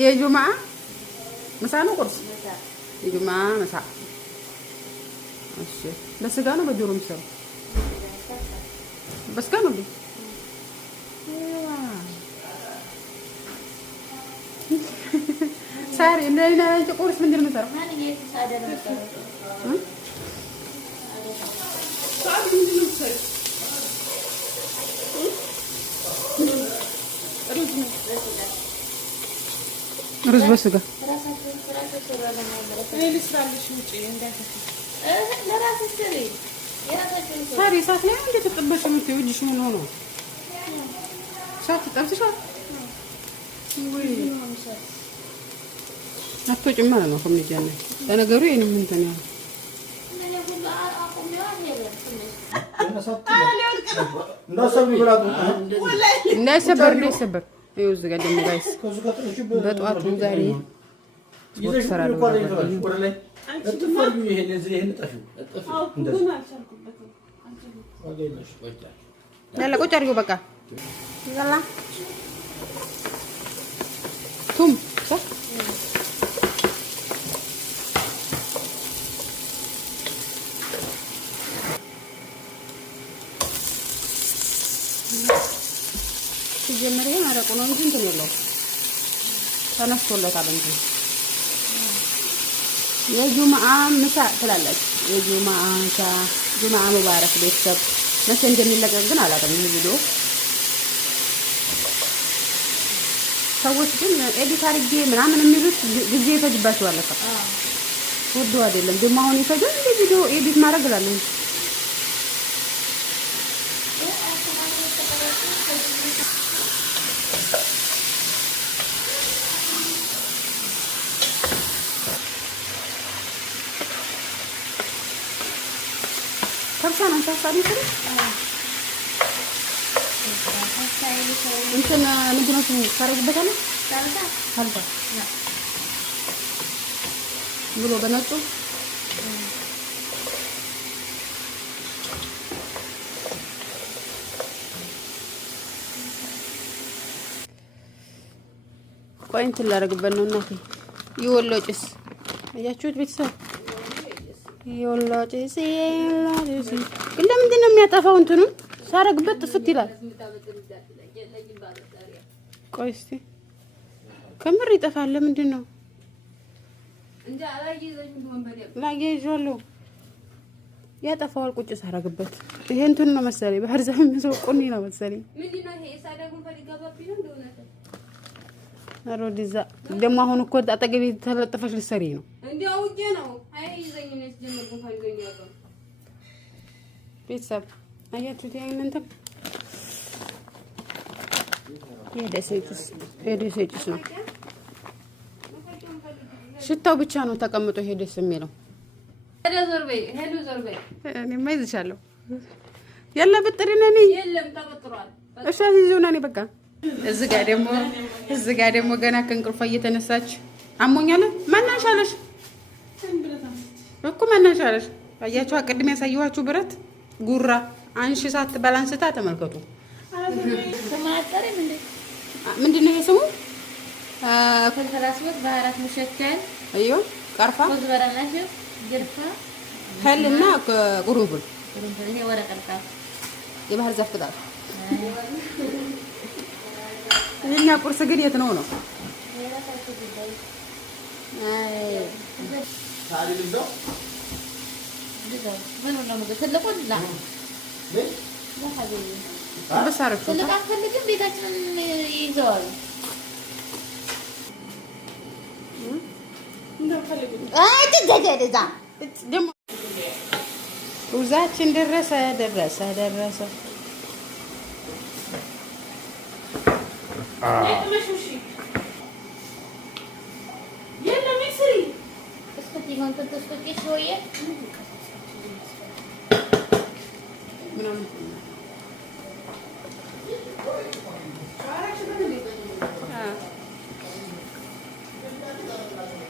የጁማ ምሳ ነው ቁርስ? የጁማ ምሳ። እሺ በስጋ ነው በዶሮ ምሰሩ? በስጋ ነው እንዴ? ሳሪ እንደና አንቺ ቁርስ ምንድን ነው የምሰራው? ሩዝ በስጋ ሳሪ እሳት ላይ እንዴት ተጠበሽ የምትይው? እጅሽ ምን ሆኖ እሳት ጠብስሻል ወይ? አትወጪም ማለት ነው ከምንጀምር። ለነገሩ ይሄንም እንትን ያው እንዳይሰበር ይኸው እዚህ ጋር ደግሞ ጋይስ በጠዋቱ ዛሬ ያለ ቁጭ አድርጊው በቃ ይዘላ ቱም ሲጀመር ይሄ አረቁ ነው እንጂ እንትን የለውም ተነስቶለታል እንጂ የጁማአ ምሳ ትላለች። የጁማአ ምሳ ጁማአ ሙባረክ ቤተሰብ መቼ እንደሚለቀቅ ግን አላውቅም። ይሄ ቪዲዮ ሰዎች ግን ኤዲት አድርጌ ምናምን የሚሉት ጊዜ ይፈጅባቸዋል። ውዱ አይደለም ደግሞ አሁን ይፈጃል እንደ ቪዲዮ ኤዲት ማድረግ እላለሁ። ከብሳ ነው ታሳቢ ነው እንትን ምንድነው ታረጉበታለህ? ካልባ ብሎ በነጩ ቆይ እንትን ላደርግበት ነው እናቴ። የወሎ ጭስ አያችሁት ቤተሰብ? የወሎ ጭስ ግን ለምንድን ነው የሚያጠፋው? እንትኑን ሳረግበት ጥፍት ይላል። ቆይ እስቲ ከምር ይጠፋል። ለምንድን ነው እንዴ? አላየይዟለሁ ያጠፋዋል። ቁጭ ሳረግበት ይሄ እንትን ነው መሰለኝ ባህር ዛፍ የሚመስለው ቁኒ ነው መሰለኝ። ምንድነው ይሄ? ሳዳጉን ፈልጋባብኝ ነው እንደሆነ አሮዲዛ ደግሞ አሁን እኮ አጠገቤ ተለጥፈሽ ልትሰሪ ነው እንዴ? አውቄ ነው። አይ ይዘኝ ነው ጀመርኩ ፈልገኝ ያለው ቤተሰብ አያችሁት? ይሄን እንትን የደሴጭስ ነው ሽታው ብቻ ነው ተቀምጦ ይሄ ደስ የሚለው። ሄሎ ዞርበይ እኔማ ይዝሻለሁ። ያለ ብጥሪ ነኝ የለም ተበጥሯል። እሺ ይዙና ነኝ በቃ። እዚህ ጋር ደግሞ ገና ከእንቅልፏ እየተነሳች አሞኛል። ማናሻለሽ እኮ ማናሻለሽ። አያችሁ ቅድም ያሳየኋችሁ ብረት ጉራ አንሺ ሳት ባላንስታ ተመልከቱ። ምንድነው ይሄ ስሙ? ኮንትራስቦት ባህራት መሸከል አይዮ ቀርፋ ወዝበራላሽ ግርፋ ኸልና ቁሩንፍል ይሄ ወረቀልቃ የባህር ዛፍ ቅጠል። የኛ ቁርስ ግን የት ነው? አይ ታዲያ ሩዛችን ደረሰ።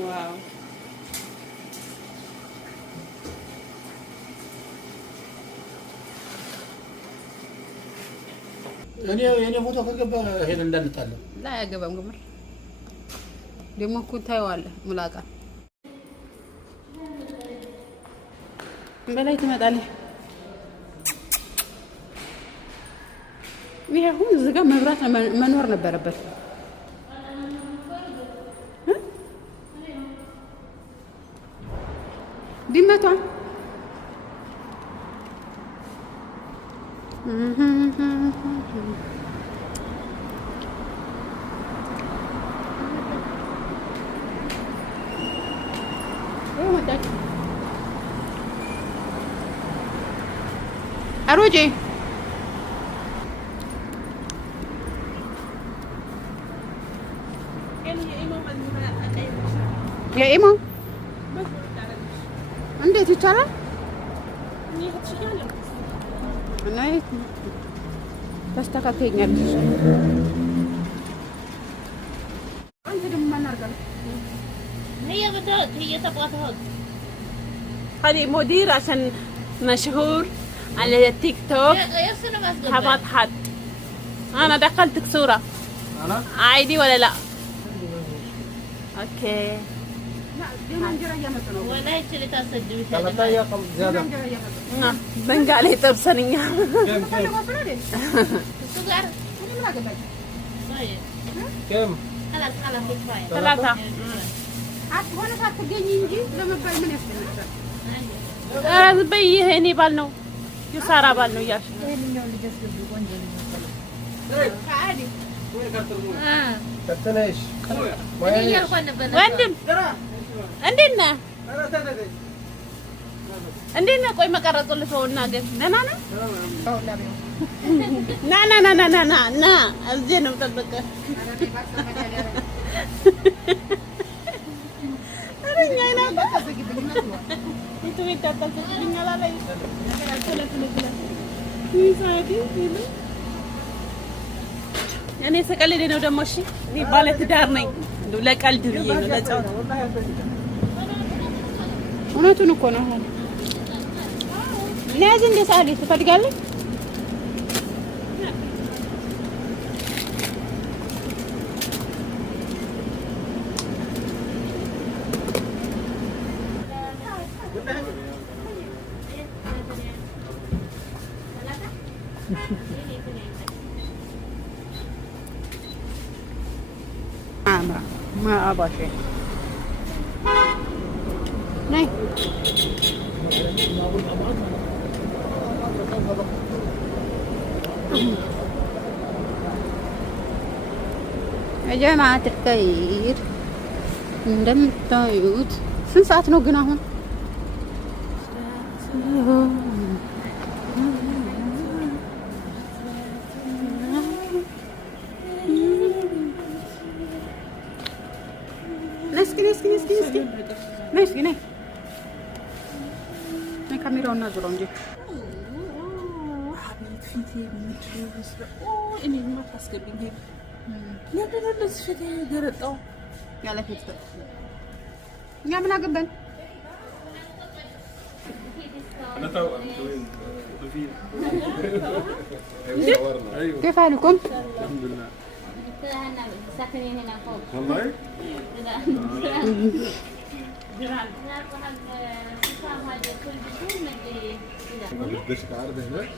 ዋው እኔ ፎቶ ከገባ ሄደን እንዳንጣለን። ላይ አያገባም ግምር ደግሞ እኮ ታየዋለህ። ሙላቃ በላይ ትመጣለህ። ይሄ አሁን እዚህ ጋር መብራት መኖር ነበረበት። ድመቷ አሮጄ የኢሞ እንዴት ይቻላል? እና ተስተካክለኛለሽ። አንተ ደግሞ ማን አርጋለህ? هي تبغى تهض. هذه مدير عشان مشهور على التيك توك. هبط حد. أنا دخلتك صورة. أنا؟ عادي ولا لا؟ أوكي. ولا هيك اللي تصدق ثلاثة أيام زيادة. بنقالي تبصريني. كم؟ طيب. كم؟ خلاص كفاية. ثلاثة. هون ሳትገኝ እንጂ ለመባል ምን ያስፈልጋል? በይ እኔ ባል ነው የሳራ ባል ነው እያልሽ ከተነሽ ወንድም እንዴት ነህ? እንዴት ነህ? ቆይ መቀረጹ ልተውና ግን ደህና ነህ? ና ና ና ና ና ና እዚህ ነው የምጠብቅህ። እኔ ስቀልድ ነው ደግሞ። እሺ እኔ ባለ ትዳር ነኝ። ለቀልድ ብዬ ነው ለጫወታ። እውነቱን እኮ ነው። አሁን ነዚ እንደ ሳሊ ትፈልጋለህ? ما أبغى شيء. ناي. يا جماعة الخير እንደምታዩት ስንት ሰዓት ነው ግን አሁን? ካሜራውን አዙረው እንጂ እኛ ምን አገባን? كيف حالكم؟ الحمد لله. ساكنين هنا فوق. والله؟ بدك عرض هناك؟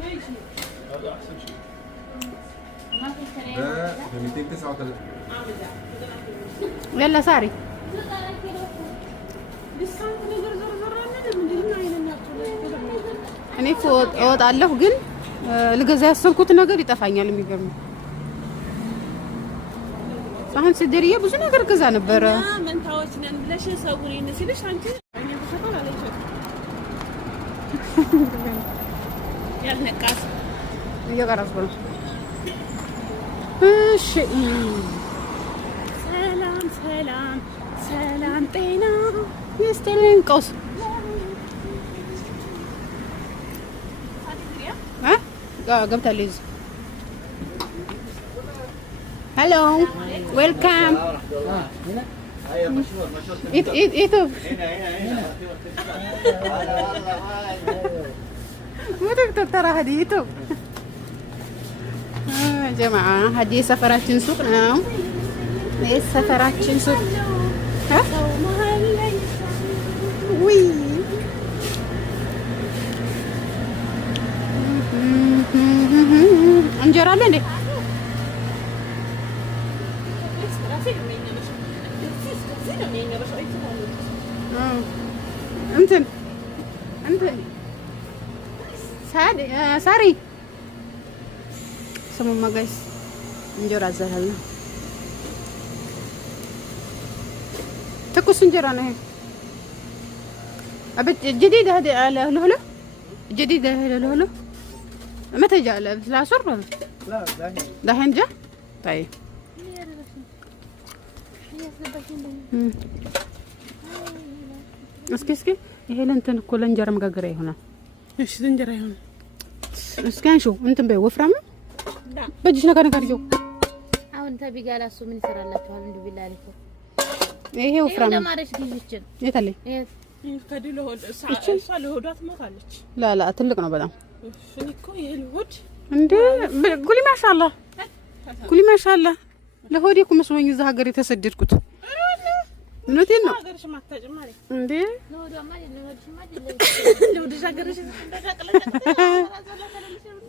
ماشي. هذا أحسن شيء. ما في سرير. ده 239. يلا ساري. እኔ እወጣለሁ ግን ልገዛ ያሰብኩት ነገር ይጠፋኛል። የሚገርመው አሁን ስደርዬ ብዙ ነገር ገዛ ነበረ። መንታዎች ነን ብለሽ ሰውሪን ሲልሽ አንቺ እኔ ተሰቀል አለሽ ያልነቃስ እየቀረጽኩ ነው። እሺ ሰላም ሰላም ሰላም ጤና ይስጥልኝ። ቀውስ ገብታለች። ሄሎ ዌልካም يوتيوب مو تقدر ترى هذه يوتيوب ጀማዓ ሀዲ የሰፈራችን ሱቅ ነው። የሰፈራችን ሱቅ ውይ እንጀራ አለ እንዴ? እንትን ሳሪ ስሙማ ጋይስ እንጀራ አዘላለሁ። ትኩስ እንጀራ ነው ይሄ። أبد جديد هذه على لهله جديدة لهله متى جاء العصر ولا لا دحين جاء طيب اسكي ይሄ ለእንትን እኮ ለእንጀራ መጋገሪያ ይሆናል። እሺ ለእንጀራ ይሆናል። እስኪ አንሺው እንትን በይ ወፍራም ነው። በእጅሽ ነገር ይዘው አሁን ተቢጋላ እሱ ምን ይሰራላችኋል? እንዱ ቢላ አለፈ ይሄ ወፍራም ነው። ለማረሽ ዲጂችን የታለ ከዲሎ ሆድ ለሆዷ ትሞታለች። ላ ትልቅ ነው በጣም እኔ እኮ ይሄ ለሆድ እንዴ ጉሊ ማሻአላ ጉሊ ማሻአላ ለሆዴ እኮ መስሎኝ እዛ ሀገር የተሰደድኩት እውነቴን ነው እንዴ ለሆድሽ ሀገርሽ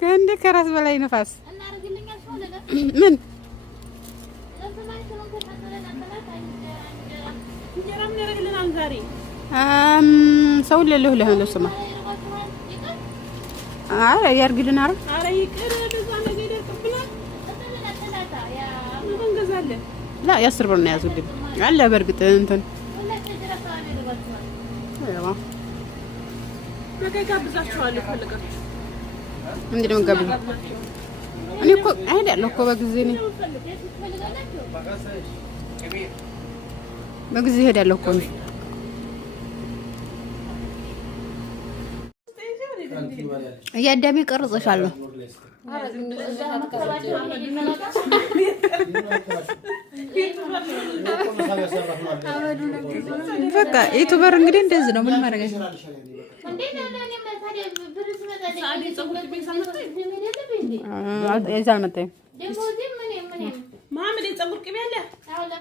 ከእንዴ ከራስ በላይ ነፋስ ምን ሰው ለለው ለለው ስማ አይ ያርግልን አረ ይቅር ለዛ ነገር ይደርቅብናል ምን እንገዛለን ላ ያ10 ብር ነው ያዙልኝ አለ በርግጥ እንትን አይዋ ነገ ብዛችኋለሁ ፈልጋችሁ እንዴ ነው ጋብ እኔ እኮ አይደለም እኮ በጊዜ ነኝ በጊዜ ሄዳለሁ እኮ እያዳሜ ቀርጽሻለሁ በቃ ዩቲዩበር እንግዲህ እንደዚህ ነው። ምን ማድረግ አይቻልም።